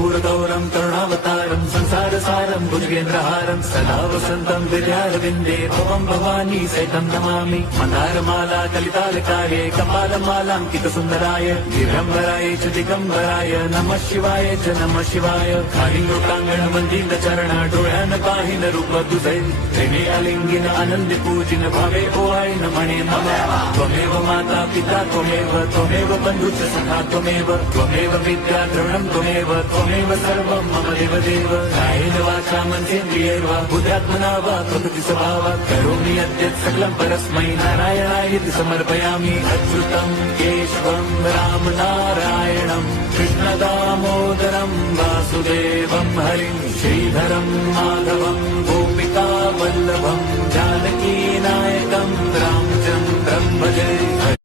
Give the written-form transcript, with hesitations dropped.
कर्पूरगौरं करुणावतारं संसारसारं भुजगेन्द्रहारं सदा वसन्तं विद्यारविन्दे भवं भवानी सहितं नमामि। मन्दारमाला कलितालकार्ये कपालमालाङ्कितसुन्दराय दिगम्बराय च दिगम्बराय नमः शिवाय च नमः शिवाय। कालिङ्गोटाङ्गण वन्दित चरण डोळ्यान पाहिन रूप तुझे प्रेमे अलिंगिन आनंद पूजिन भावे ओवाळीन म्हणे नमः। त्वमेव माता पिता त्वमेव बन्धुश्च सखा त्वमेव विद्या द्रविणं त्वमेव सर्वं मम देवदेव। कायेन वाचा मनसेन्द्रियैर्वा बुद्ध्यात्मना वा प्रकृति स्वभावात् करोमि यद्यत् सकलं परस्मै नारायणायेति समर्पयामि। अच्युतं केशवं राम नारायणं कृष्णदामोदरं वासुदेवं हरिं श्रीधरं माधवं गोपिका वल्लभं जानकी नायकं रामचन्द्रं भजे।